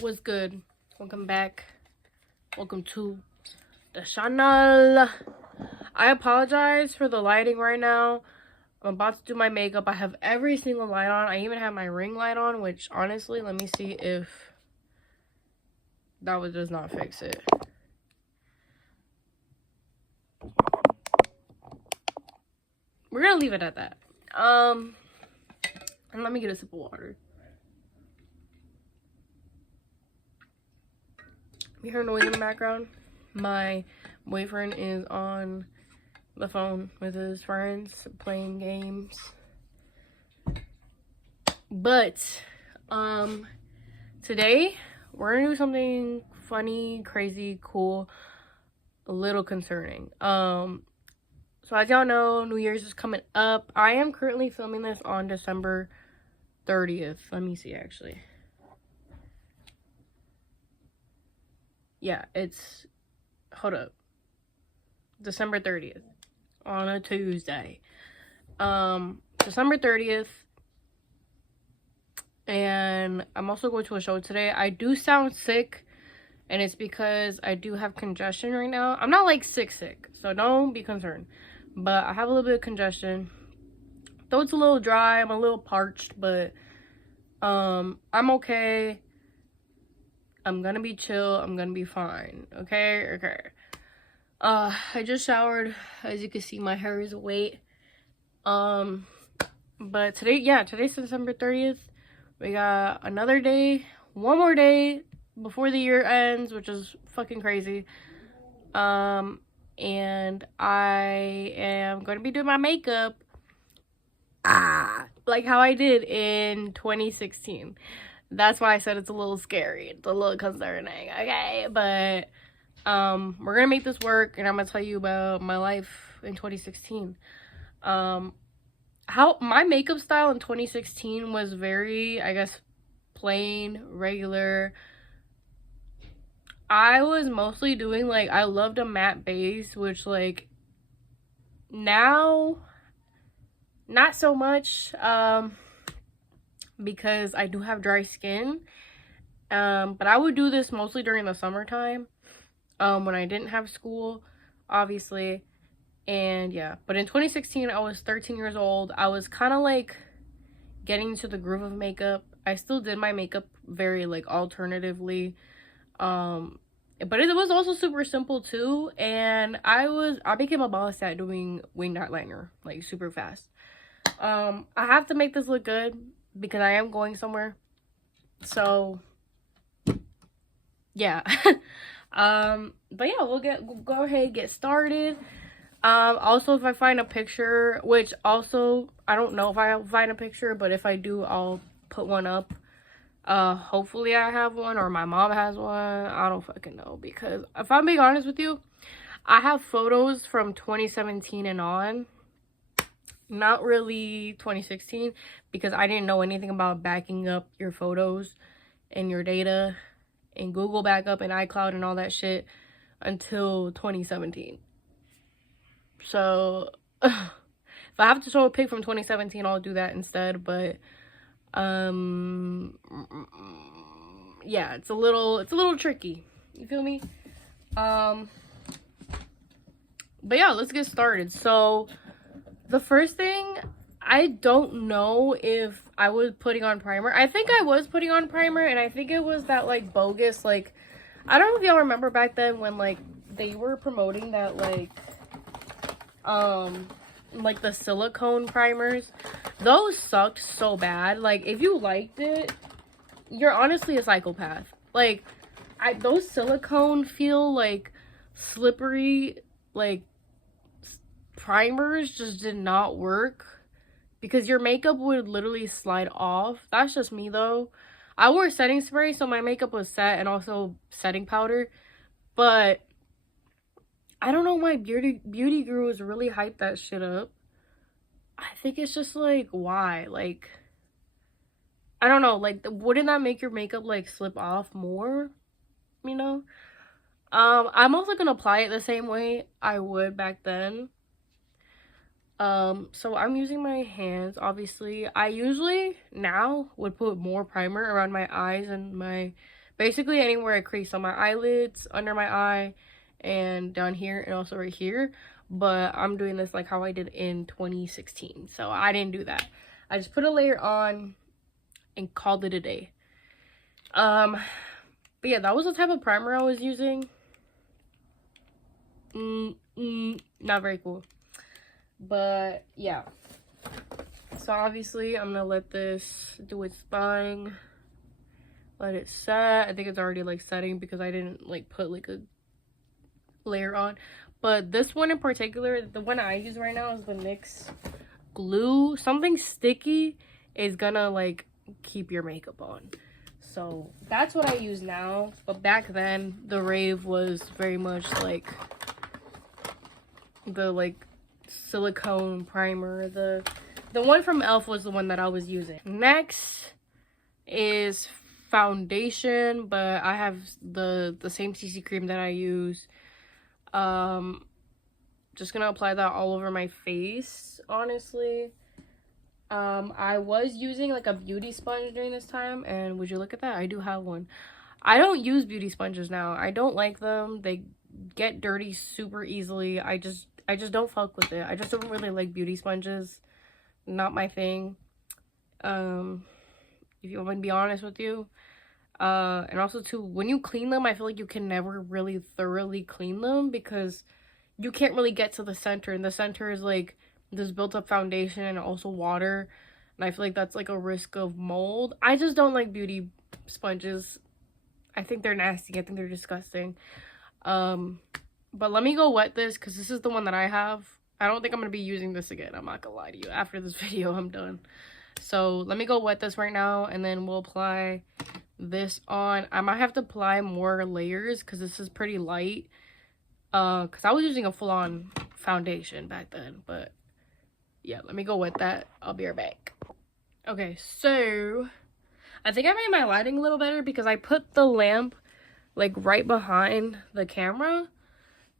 What's good? Welcome back. Welcome to the channel. I apologize for the lighting right now. I'm about to do my makeup. I have every single light on. I even have my ring light on, which honestly, let me see if does not fix it. We're gonna leave it at that. And let me get a sip of water. You hear noise in the background? My boyfriend is on the phone with his friends playing games. But today we're gonna do something funny, crazy, cool, a little concerning. So as y'all know, New Year's is coming up. I am currently filming this on December 30th. Let me see, actually. Yeah, it's, hold up, December 30th on a Tuesday. December 30th, and I'm also going to a show today. I do sound sick, and it's because I do have congestion right now. I'm not like sick, so don't be concerned, but I have a little bit of congestion. Throat's a little dry, I'm a little parched, but I'm okay. I'm gonna be chill, I'm gonna be fine. Okay. I just showered. As you can see, my hair is wet. But today's December 30th. We got another day, one more day before the year ends, which is fucking crazy. And I am going to be doing my makeup like how I did in 2016. That's why I said it's a little scary. It's a little concerning, okay? But we're gonna make this work, and I'm gonna tell you about my life in 2016. How my makeup style in 2016 was very, I guess, plain, regular. I was mostly doing, like, I loved a matte base, which, like, now, not so much, because I do have dry skin. But I would do this mostly during the summertime, when I didn't have school, obviously. And yeah, but in 2016, I was 13 years old. I was kind of like getting to the groove of makeup. I still did my makeup very like alternatively. But it was also super simple too. And I became a boss at doing winged eyeliner like super fast. I have to make this look good because I am going somewhere. So yeah. But yeah, we'll go ahead and get started. Also, if I find a picture, which also I don't know if I'll find a picture, but if I do, I'll put one up. Hopefully I have one, or my mom has one. I don't fucking know, because if I'm being honest with you, I have photos from 2017 and on, not really 2016, because I didn't know anything about backing up your photos and your data and Google backup and iCloud and all that shit until 2017. So if I have to show a pic from 2017, I'll do that instead. But yeah, it's a little tricky, you feel me? But yeah, let's get started. So the first thing, I don't know if I was putting on primer. I think I was putting on primer, and I think it was that like bogus, like, I don't know if y'all remember back then when like they were promoting that like the silicone primers. Those sucked so bad. Like, if you liked it, you're honestly a psychopath. Like, those silicone feel like slippery, like, primers just did not work because your makeup would literally slide off. That's just me though. I wore setting spray, so my makeup was set, and also setting powder, but I don't know why beauty gurus really hype that shit up. I think it's just like, why? Like, I don't know, like, wouldn't that make your makeup like slip off more, you know? I'm also gonna apply it the same way I would back then. So I'm using my hands, obviously. I usually now would put more primer around my eyes and my basically anywhere I crease on my eyelids, under my eye, and down here, and also right here. But I'm doing this like how I did in 2016, so I didn't do that. I just put a layer on and called it a day. But yeah, that was the type of primer I was using. Not very cool. But yeah, so obviously I'm gonna let this do its thing, let it set. I think it's already like setting because I didn't like put like a layer on. But this one in particular, the one I use right now, is the NYX glue. Something sticky is gonna like keep your makeup on, so that's what I use now. But back then the rave was very much like the like silicone primer. The one from Elf was the one that I was using. Next is foundation, but I have the same CC cream that I use. Just gonna apply that all over my face, honestly. I was using like a beauty sponge during this time, and would you look at that, I do have one. I don't use beauty sponges now. I don't like them. They get dirty super easily. I just don't fuck with it. I just don't really like beauty sponges. Not my thing. If you want me to be honest with you. And also too, when you clean them, I feel like you can never really thoroughly clean them because you can't really get to the center, and the center is like this built up foundation and also water, and I feel like that's like a risk of mold. I just don't like beauty sponges. I think they're nasty. I think they're disgusting. But let me go wet this because this is the one that I have. I don't think I'm gonna be using this again. I'm not gonna lie to you. After this video, I'm done. So let me go wet this right now, and then we'll apply this on. I might have to apply more layers because this is pretty light. Because I was using a full-on foundation back then. But yeah, let me go wet that. I'll be right back. Okay, so I think I made my lighting a little better because I put the lamp like right behind the camera.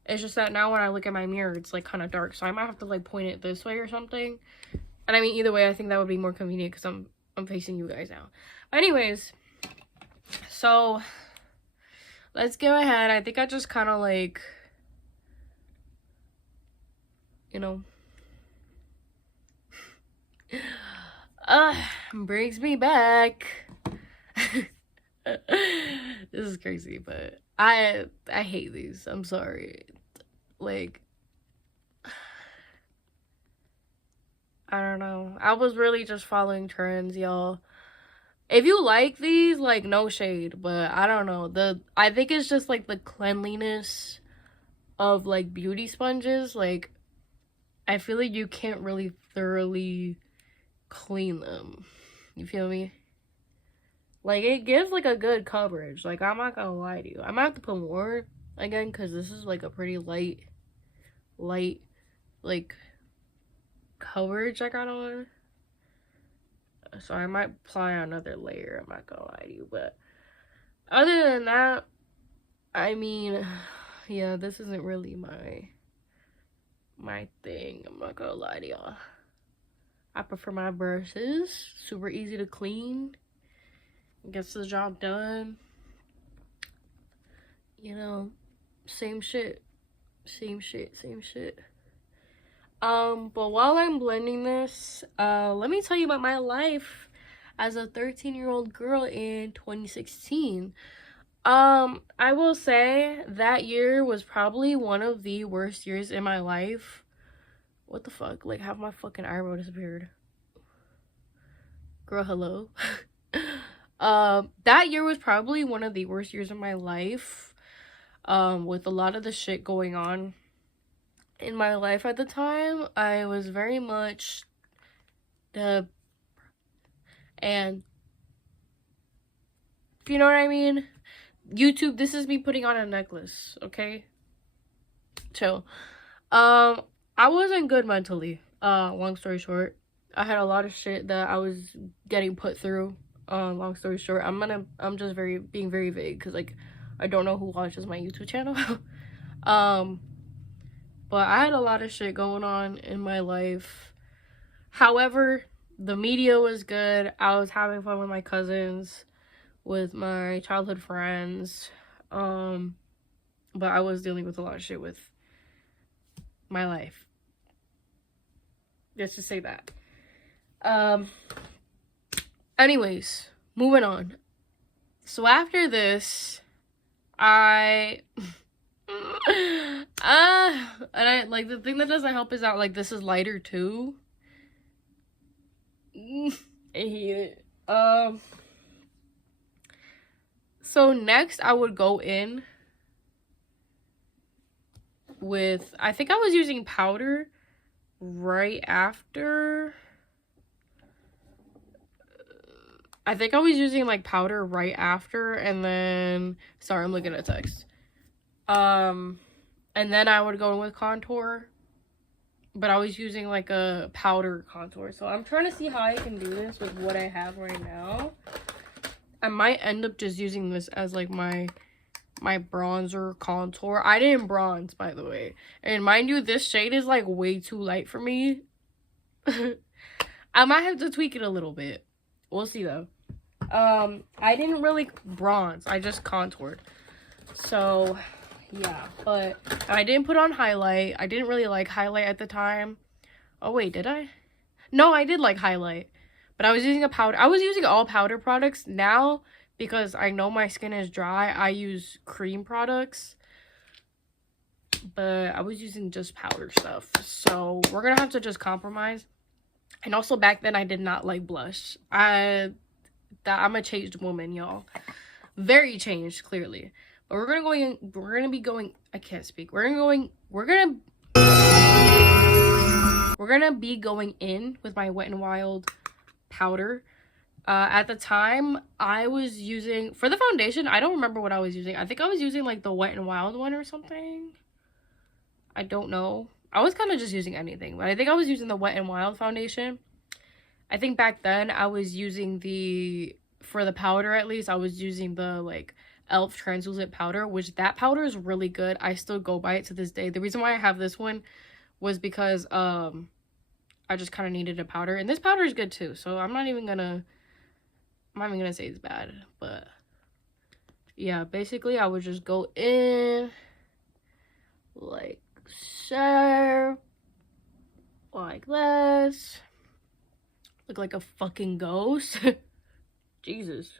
It's just that now when I look at my mirror, it's like kind of dark, so I might have to like point it this way or something. And I mean, either way, I think that would be more convenient because I'm facing you guys now. But anyways, so let's go ahead. I think I just kind of like, you know, brings me back. This is crazy, but I hate these. I'm sorry. Like, I don't know. I was really just following trends, y'all. If you like these, like, no shade, but I don't know. I think it's just like the cleanliness of like beauty sponges. Like, I feel like you can't really thoroughly clean them. You feel me? Like, it gives like a good coverage. Like, I'm not gonna lie to you. I might have to put more again because this is like a pretty light like coverage I got on. So I might apply another layer. I'm not gonna lie to you. But other than that, I mean, yeah, this isn't really my thing. I'm not gonna lie to y'all. I prefer my brushes. Super easy to clean. Gets the job done. You know, same shit. But while I'm blending this, let me tell you about my life as a 13-year-old girl in 2016. I will say that year was probably one of the worst years in my life. What the fuck? Like, half my fucking eyebrow disappeared. Girl, hello. That year was probably one of the worst years of my life. With a lot of the shit going on in my life at the time. I was very much and you know what I mean? YouTube, this is me putting on a necklace, okay? Chill. I wasn't good mentally. Long story short, I had a lot of shit that I was getting put through. Long story short, I'm just being very vague because like I don't know who watches my YouTube channel. But I had a lot of shit going on in my life. However, the media was good. I was having fun with my cousins. with my childhood friends. But I was dealing with a lot of shit with my life. Let's just say that. Anyways, moving on. So after this, and I like, the thing that doesn't help is that like this is lighter too. I hate it. So next I would go in with, I think I was using powder right after. I think I was using like powder right after, and then, sorry, I'm looking at text. And then I would go in with contour, but I was using like a powder contour. So I'm trying to see how I can do this with what I have right now. I might end up just using this as like my bronzer contour. I didn't bronze, by the way, and mind you, this shade is like way too light for me. I might have to tweak it a little bit. We'll see though. I didn't really bronze, I just contoured. So yeah, but I didn't put on highlight. I didn't really like highlight at the time. Oh wait, did I? No, I did like highlight, but I was using a powder. I was using all powder products. Now, because I know my skin is dry, I use cream products, but I was using just powder stuff. So we're gonna have to just compromise. And also back then I did not like blush. I'm a changed woman, y'all. Very changed, clearly. But we're gonna be going, I can't speak. We're gonna be going in with my Wet n Wild powder. At the time I was using, for the foundation, I don't remember what I was using. I think I was using like the Wet n Wild one or something. I don't know. I was kind of just using anything, but I think I was using the Wet n Wild foundation. I think back then I was using for the powder at least, I was using the like e.l.f. translucent powder, which that powder is really good. I still go by it to this day. The reason why I have this one was because I just kind of needed a powder, and this powder is good too. So I'm not even gonna say it's bad, but yeah, basically I would just go in like so, like this, look like a fucking ghost. Jesus.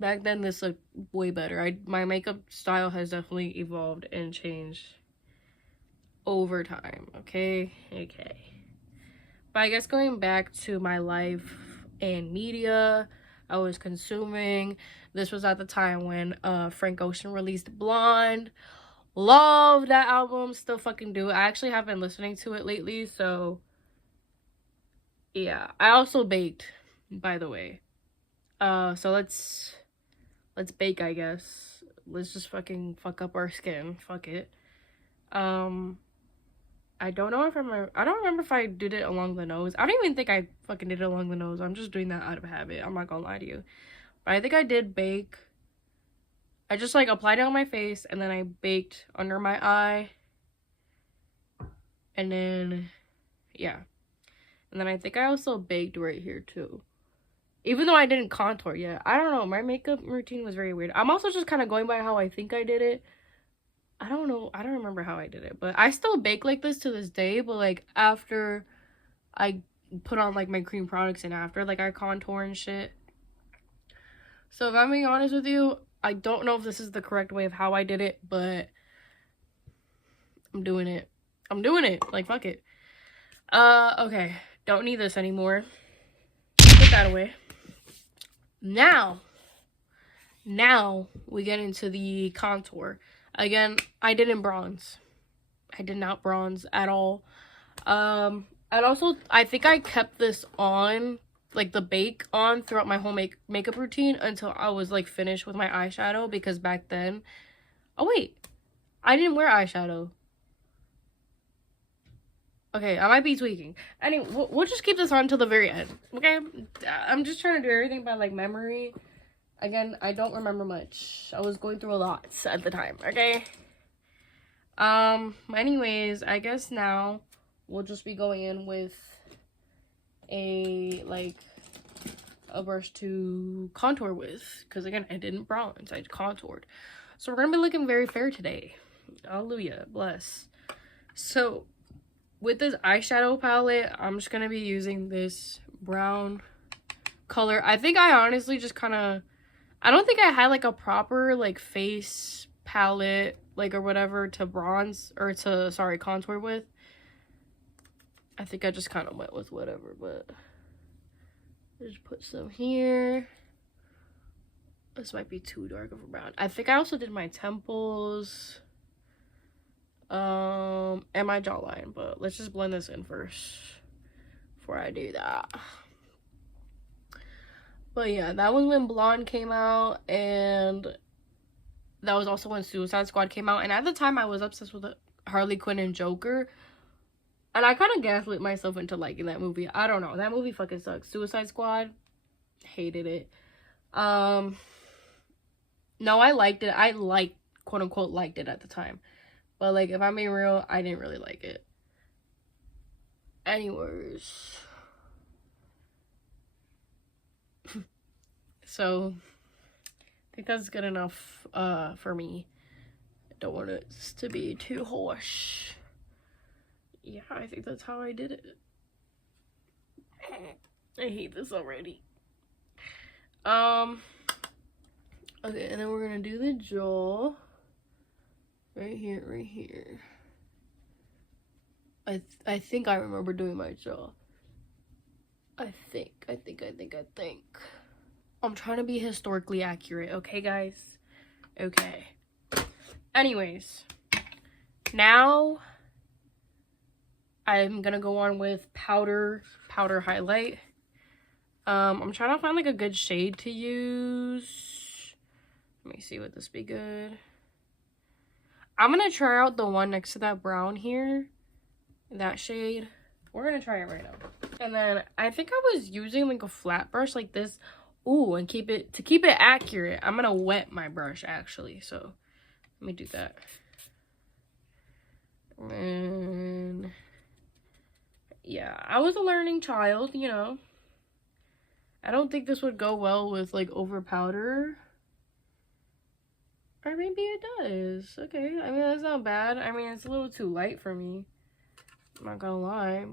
Back then this looked way better. My makeup style has definitely evolved and changed over time. Okay. But I guess going back to my life and media I was consuming, this was at the time when Frank Ocean released Blonde. Love that album, still fucking do. I actually have been listening to it lately, so yeah. I also baked, by the way. So let's bake, I guess. Let's just fucking fuck up our skin. Fuck it. I don't remember if I did it along the nose. I don't even think I fucking did it along the nose. I'm just doing that out of habit. I'm not gonna lie to you. But I think I did bake. I just like applied it on my face, and then I baked under my eye. And then, yeah. And then I think I also baked right here too. Even though I didn't contour yet. I don't know. My makeup routine was very weird. I'm also just kind of going by how I think I did it. I don't know. I don't remember how I did it. But I still bake like this to this day. But like after I put on like my cream products and after like I contour and shit. So if I'm being honest with you, I don't know if this is the correct way of how I did it. But I'm doing it. Like fuck it. Okay. Don't need this anymore. Put that away. Now we get into the contour. Again, I didn't bronze. I did not bronze at all. And also, I think I kept this on, like the bake on, throughout my whole makeup routine until I was like finished with my eyeshadow, because back then, oh wait, I didn't wear eyeshadow. Okay, I might be tweaking. Anyway, we'll just keep this on till the very end, okay? I'm just trying to do everything by like memory. Again, I don't remember much. I was going through a lot at the time, okay? Anyways, I guess now we'll just be going in with a, like, a brush to contour with, because again, I didn't bronze, I contoured. So we're gonna be looking very fair today. Hallelujah, bless. So with this eyeshadow palette, I'm just gonna be using this brown color. I think I honestly just kind of, I don't think I had like a proper like face palette like or whatever to bronze or to, sorry, contour with. I think I just kind of went with whatever, but just put some here. This might be too dark of a brown. I think I also did my temples and my jawline, but let's just blend this in first before I do that. But yeah, that was when Blonde came out, and that was also when Suicide Squad came out. And at the time, I was obsessed with Harley Quinn and Joker, and I kind of gaslit myself into liking that movie. I don't know, that movie fucking sucks. Suicide Squad, hated it. No, I liked it. I liked, quote unquote, liked it at the time. But like, if I'm being real, I didn't really like it. Anyways. So, I think that's good enough for me. I don't want it to be too harsh. Yeah, I think that's how I did it. I hate this already. Okay, and then we're gonna do the jaw. Right here, right here. I think I remember doing my jaw. I think. I'm trying to be historically accurate, okay, guys? Okay. Anyways, now I'm gonna go on with powder highlight. I'm trying to find like a good shade to use. Let me see, would this be good? I'm gonna try out the one next to that brown here, that shade. We're gonna try it right now. And then I think I was using like a flat brush like this. Ooh, and keep it accurate, I'm gonna wet my brush actually. So let me do that. And yeah, I was a learning child, you know. I don't think this would go well with like over powder. Or maybe it does. Okay, I mean, that's not bad. I mean, it's a little too light for me, I'm not gonna lie.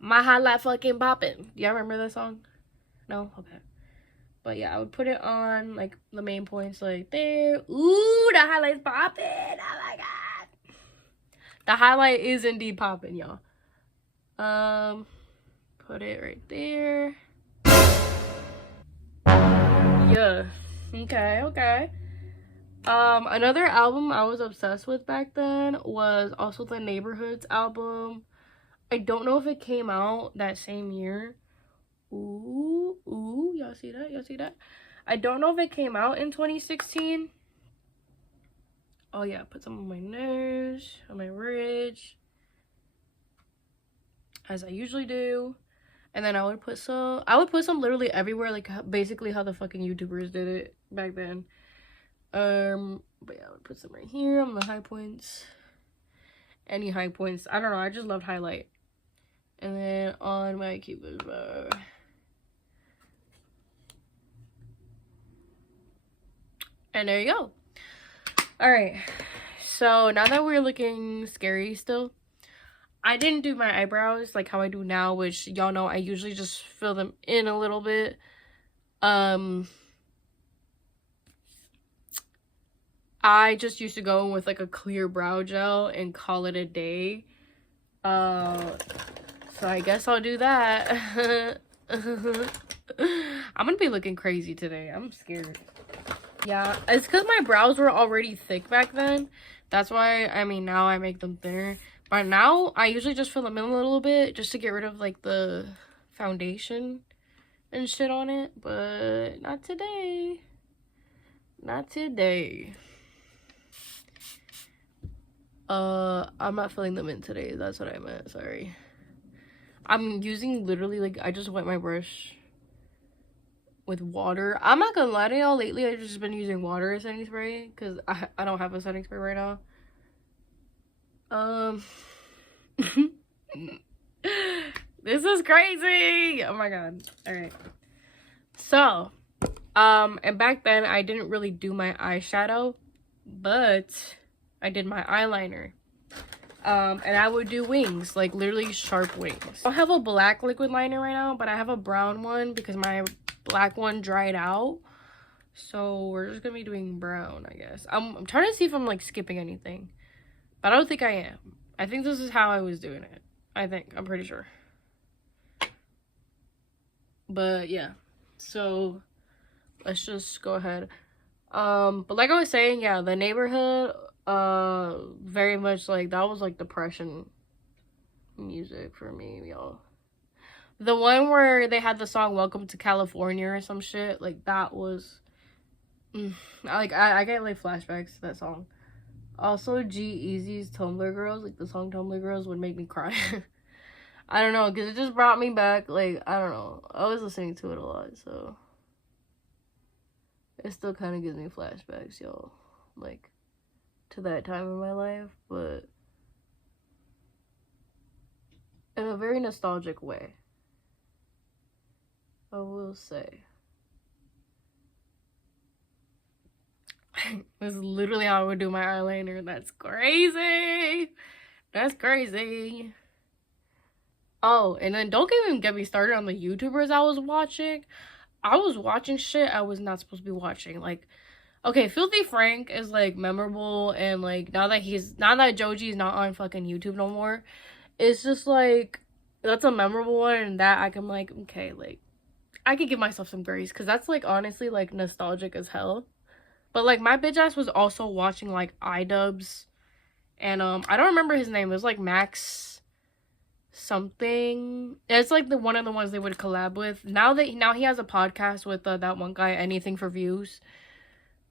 My highlight fucking poppin'. Do y'all remember that song? No? Okay. But yeah, I would put it on like the main points like there. Ooh, the highlight's popping. Oh my god. The highlight is indeed popping, y'all. Put it right there. Yeah. Okay. Another album I was obsessed with back then was also the Neighborhoods album. I don't know if it came out that same year. Ooh, y'all see that? I don't know if it came out in 2016. Oh yeah, put some on my nose, on my ridge, as I usually do. And then I would put some literally everywhere, like basically how the fucking YouTubers did it back then. But yeah, I would put some right here on the high points. Any high points. I don't know, I just loved highlight. And then on my Cupid's bow. And there you go. Alright, so now that we're looking scary still, I didn't do my eyebrows like how I do now, which y'all know I usually just fill them in a little bit. I just used to go in with like a clear brow gel and call it a day. So I guess I'll do that. I'm gonna be looking crazy today. I'm scared. Yeah, it's because my brows were already thick back then. That's why, I mean, now I make them thinner. But now, I usually just fill them in a little bit just to get rid of, like, the foundation and shit on it. But not today. Not today. I'm not filling them in today. That's what I meant. Sorry. I'm using literally, like, I just wet my brush with water. I'm not gonna lie to y'all, lately I've just been using water setting spray because I don't have a setting spray right now. This is crazy. Oh my god. All right, So, and back then I didn't really do my eyeshadow, but I did my eyeliner. And I would do wings, like literally sharp wings. I don't have a black liquid liner right now, but I have a brown one because my black one dried out. So we're just gonna be doing brown, I guess. I'm trying to see if I'm like skipping anything, but I don't think I am. I think this is how I was doing it. I'm pretty sure. But yeah, so let's just go ahead. But like I was saying, yeah, the neighborhood, very much like that was like depression music for me, y'all. The one where they had the song Welcome to California or some shit, like that was I get like flashbacks to that song. Also, G-Eazy's Tumblr Girls, like the song Tumblr Girls would make me cry. I don't know, because it just brought me back, like, I don't know. I was listening to it a lot, so it still kind of gives me flashbacks, y'all. Like, to that time in my life, but in a very nostalgic way, I will say. This is literally how I would do my eyeliner. That's crazy. That's crazy. Oh, and then don't even get me started on the YouTubers I was watching. I was watching shit I was not supposed to be watching. Like, okay, Filthy Frank is like memorable, and like now that Joji's not on fucking YouTube no more, it's just like that's a memorable one, and that I can like, okay, like I could give myself some grace because that's like honestly like nostalgic as hell. But like my bitch ass was also watching like iDubbbz, and I don't remember his name. It was like Max something. It's like the one of the ones they would collab with. Now he has a podcast with that one guy, Anything for Views.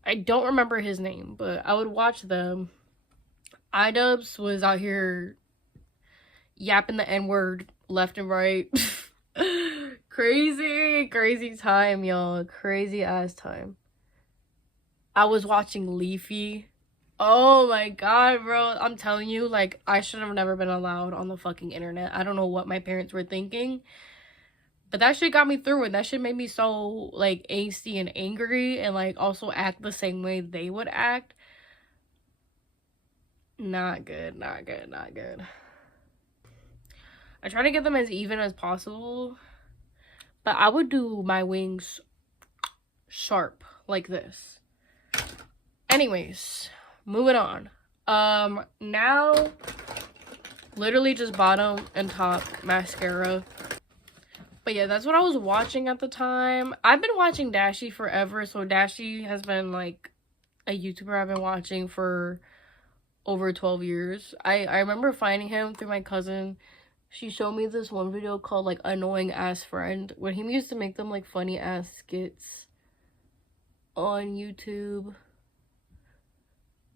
I don't remember his name, but I would watch them. iDubbbz was out here yapping the N-word left and right. Crazy time, y'all. Crazy ass time. I was watching Leafy. Oh my god, bro. I'm telling you, like, I should have never been allowed on the fucking internet. I don't know what my parents were thinking. But that shit got me through it. That shit made me so, like, angsty and angry. And, like, also act the same way they would act. Not good. I try to get them as even as possible. But I would do my wings sharp, like this. Anyways, moving on. Now, literally just bottom and top mascara. But yeah, that's what I was watching at the time. I've been watching Dashie forever, so Dashie has been like a YouTuber I've been watching for over 12 years. I remember finding him through my cousin. She showed me this one video called like Annoying Ass Friend, when he used to make them like funny ass skits on YouTube.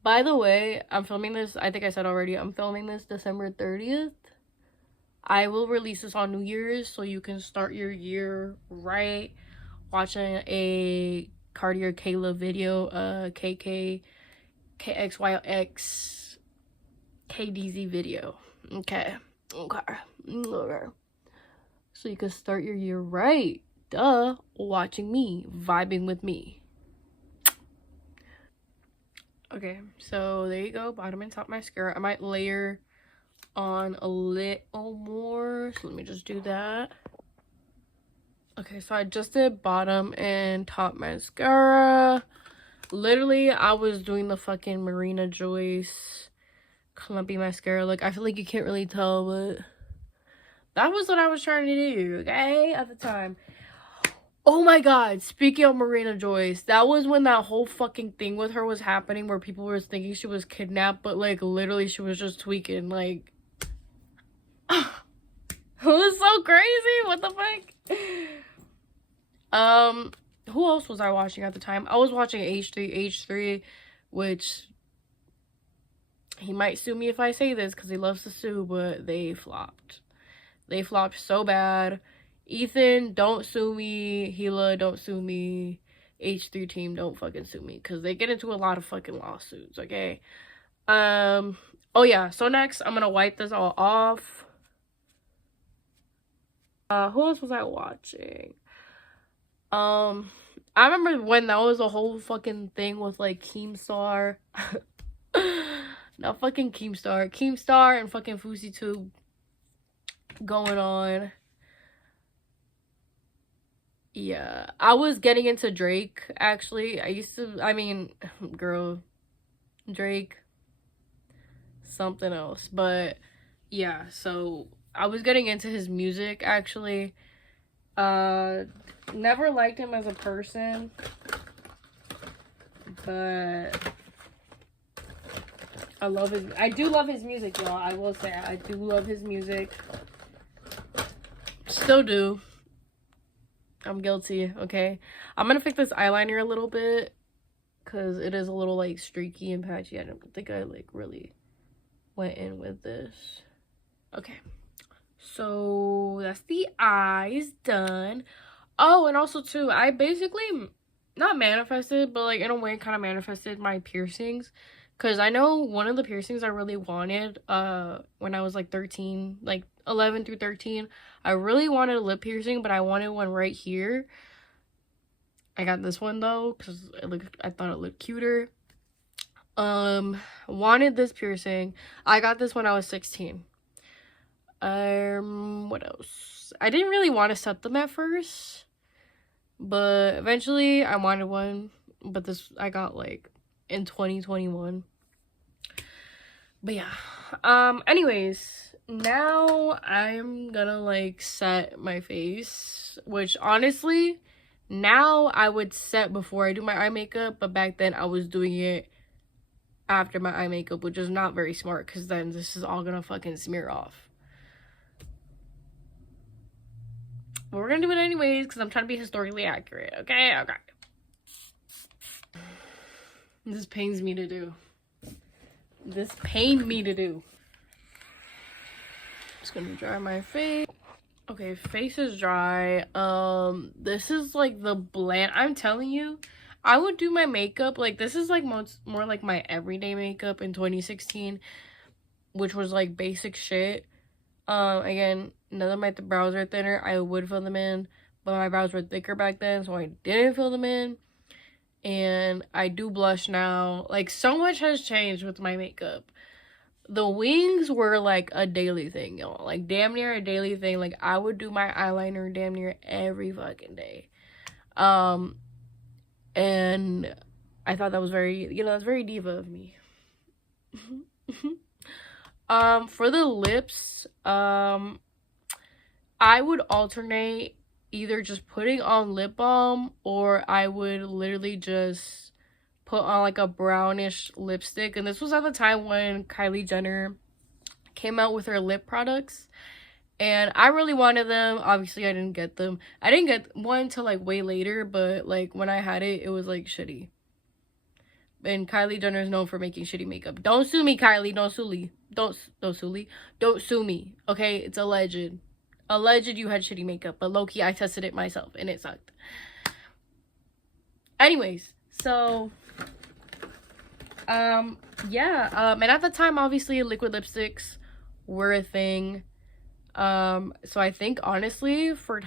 By the way, I'm filming this, I think I said already, I'm filming this December 30th. I will release this on New Year's, so you can start your year right watching a Cartier Kayla video, KK, KXYX, KDZ video. Okay. So you can start your year right, duh, watching me, vibing with me. Okay, so there you go, bottom and top mascara. I might layer on a little more, so let me just do that. Okay, so I just did bottom and top mascara. Literally, I was doing the fucking Marina Joyce clumpy mascara. Like, I feel like you can't really tell, but that was what I was trying to do, okay, at the time. Oh my god, speaking of Marina Joyce, that was when that whole fucking thing with her was happening, where people were thinking she was kidnapped, but like literally she was just tweaking. Like, it was so crazy. What the fuck? Who else was I watching at the time? I was watching H3, which he might sue me if I say this because he loves to sue, but they flopped. They flopped so bad. Ethan, don't sue me. Hila, don't sue me. H3 team, don't fucking sue me, because they get into a lot of fucking lawsuits, okay? Oh yeah, so next, I'm gonna wipe this all off. Who else was I watching? I remember when that was a whole fucking thing with like Keemstar. Not fucking Keemstar and fucking FouseyTube going on. Yeah, I was getting into Drake, actually. I mean, girl, Drake, something else. But yeah, so I was getting into his music, actually. Never liked him as a person, but I do love his music, y'all. I will say, I do love his music. Still do. I'm guilty, okay? I'm gonna fix this eyeliner a little bit because it is a little like streaky and patchy. I don't think I like really went in with this. Okay, so that's the eyes done. Oh, and also too, I basically not manifested, but like in a way kind of manifested my piercings, because I know one of the piercings I really wanted when I was like 13, like 11 through 13, I really wanted a lip piercing, but I wanted one right here. I got this one though because I thought it looked cuter. Wanted this piercing. I got this when I was 16. What else? I didn't really want to set them at first, but eventually I wanted one. But this I got like in 2021. But yeah. Anyways, now I'm gonna like set my face, which honestly now I would set before I do my eye makeup, but back then I was doing it after my eye makeup, which is not very smart because then this is all gonna fucking smear off. But we're gonna do it anyways because I'm trying to be historically accurate. Okay. This pains me to do. Just gonna dry my face. Okay, face is dry. This is like the bland. I'm telling you, I would do my makeup like this is like more like my everyday makeup in 2016, which was like basic shit. Again, none of my brows are thinner. I would fill them in, but my brows were thicker back then, so I didn't fill them in. And I do blush now. Like, so much has changed with my makeup. The wings were like a daily thing, y'all. Like, damn near a daily thing. Like, I would do my eyeliner damn near every fucking day. And I thought that was very, that's very diva of me. For the lips, I would alternate either just putting on lip balm, or I would literally just put on like a brownish lipstick. And this was at the time when Kylie Jenner came out with her lip products, and I really wanted them. Obviously I didn't get them. I didn't get one till like way later, but like when I had it, it was like shitty. And Kylie Jenner is known for making shitty makeup. Don't sue me, Kylie. Don't sue me. Don't sue me. Okay, it's alleged you had shitty makeup, but low-key I tested it myself and it sucked. Anyways, so yeah, and at the time obviously liquid lipsticks were a thing. So I think honestly, for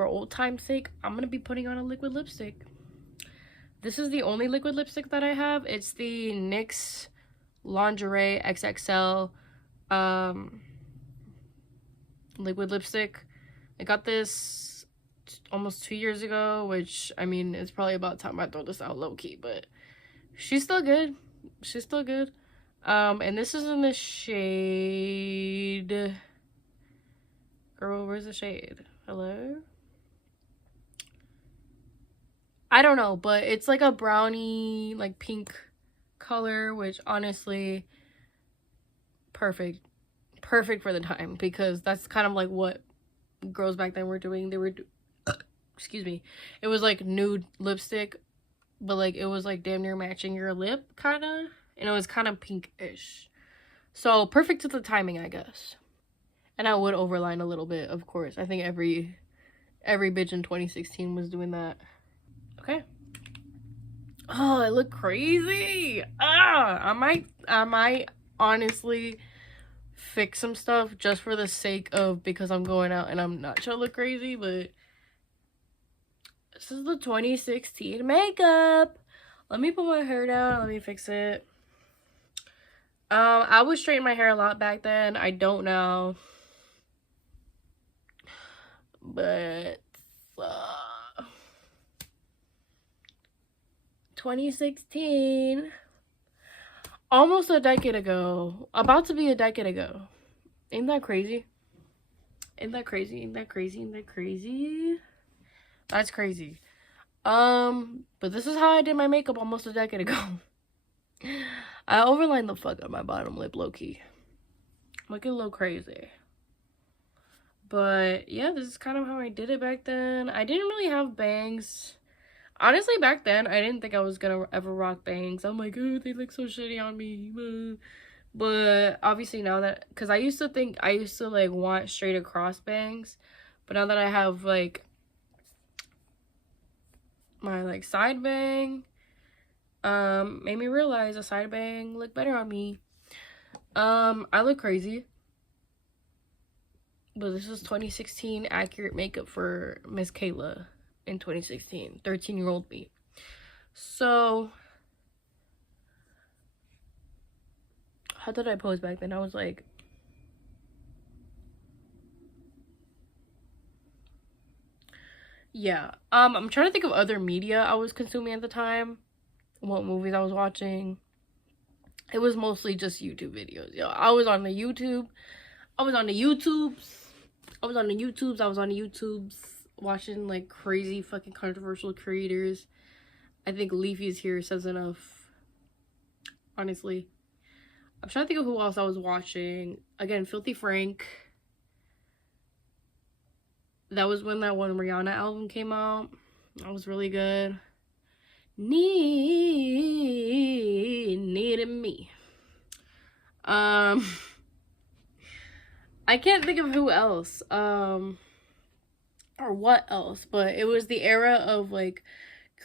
old time's sake, I'm gonna be putting on a liquid lipstick. This is the only liquid lipstick that I have. It's the NYX Lingerie XXL liquid lipstick. I got this almost 2 years ago, which, I mean, it's probably about time I throw this out low-key, but she's still good. And this is in the shade... Girl, where's the shade? Hello? I don't know, but it's like a brownie, like pink color, which honestly, perfect for the time, because that's kind of like what girls back then were doing. They were, excuse me, it was like nude lipstick, but like it was like damn near matching your lip, kind of, and it was kind of pinkish. So perfect to the timing, I guess. And I would overline a little bit, of course. I think every bitch in 2016 was doing that. Okay. Oh, I look crazy. I might honestly fix some stuff just for the sake of, because I'm going out and I'm not trying to look crazy, but This is the 2016 makeup. Let me put my hair down. Let me fix it. I would straighten my hair a lot back then. I don't now. But 2016. Almost a decade ago. About to be a decade ago. Ain't that crazy? Ain't that crazy? Ain't that crazy? Ain't that crazy? That's crazy. But this is how I did my makeup almost a decade ago. I overlined the fuck out of my bottom lip, low-key. Looking a little crazy. But yeah, this is kind of how I did it back then. I didn't really have bangs. Honestly, back then, I didn't think I was gonna ever rock bangs. I'm like, oh, they look so shitty on me. But obviously now that, because I used to like want straight across bangs. But now that I have like my like side bang, made me realize a side bang look better on me. I look crazy. But this is 2016 accurate makeup for Miss Kayla in 2016. 13-year-old me. So, how did I pose back then? I was like, yeah. I'm trying to think of other media I was consuming at the time. What movies I was watching. It was mostly just YouTube videos. Yo, I was on the YouTubes watching like crazy fucking controversial creators. I think Leafy is here says enough. Honestly. I'm trying to think of who else I was watching. Again, Filthy Frank. That was when that one Rihanna album came out. That was really good. Needed me. I can't think of who else. Or what else, but it was the era of like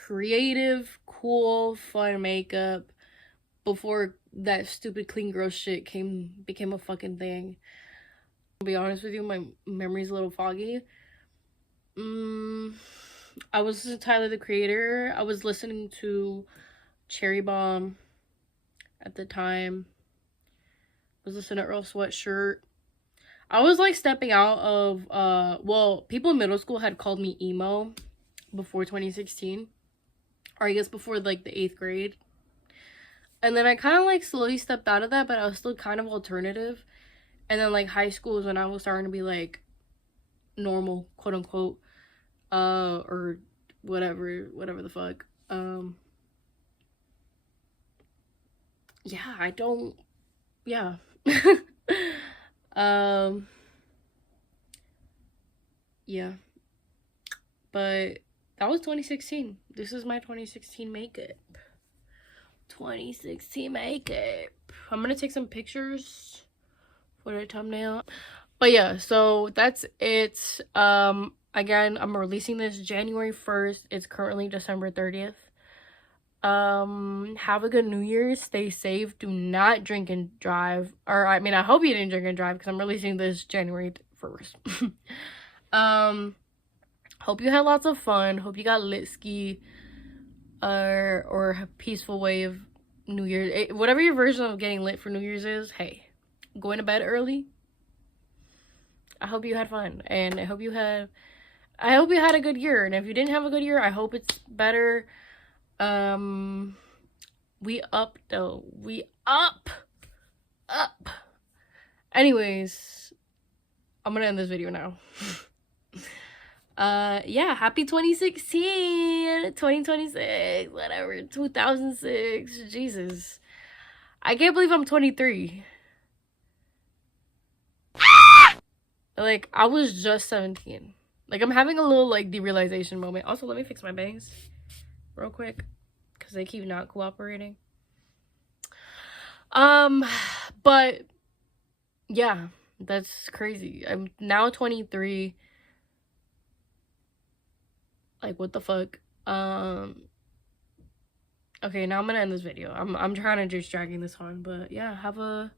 creative, cool, fun makeup before that stupid clean girl shit became a fucking thing. To be honest with you, my memory's a little foggy. I was listening to Tyler the Creator. I was listening to Cherry Bomb at the time. I was listening to Earl Sweatshirt. I was like stepping out of well, people in middle school had called me emo before 2016, or I guess before like the 8th grade. And then I kind of like slowly stepped out of that, but I was still kind of alternative. And then like high school is when I was starting to be like normal, quote unquote, or whatever the fuck. Yeah, yeah. Yeah, but that was 2016. This is my 2016 makeup. 2016 makeup. I'm gonna take some pictures for the thumbnail. But yeah, so that's it. Again, I'm releasing this January 1st. It's currently December 30th. Have a good New Year's. Stay safe. Do not drink and drive. Or I mean, I hope you didn't drink and drive because I'm releasing this January 1st. Hope you had lots of fun. Hope you got lit ski. Or a peaceful way of New Year's. Whatever your version of getting lit for New Year's is, hey, going to bed early. I hope you had fun, and I hope you had a good year. And if you didn't have a good year, I hope it's better. We up though. We up. Anyways, I'm gonna end this video now. Yeah, happy 2016, 2026, whatever, 2006. Jesus, I can't believe I'm 23. Like, I was just 17. Like, I'm having a little like derealization moment. Also, let me fix my bangs real quick because they keep not cooperating. But yeah, that's crazy. I'm now 23. Like, what the fuck? Okay, now I'm gonna end this video. I'm trying to just dragging this on, but yeah, have a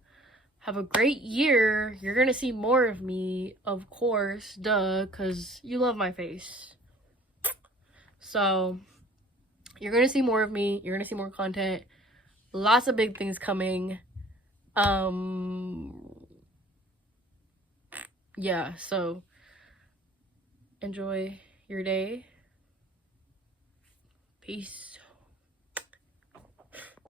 great year. You're gonna see more of me, of course, duh, because you love my face. So you're gonna see more of me. You're gonna see more content. Lots of big things coming. Yeah, so enjoy your day. Peace.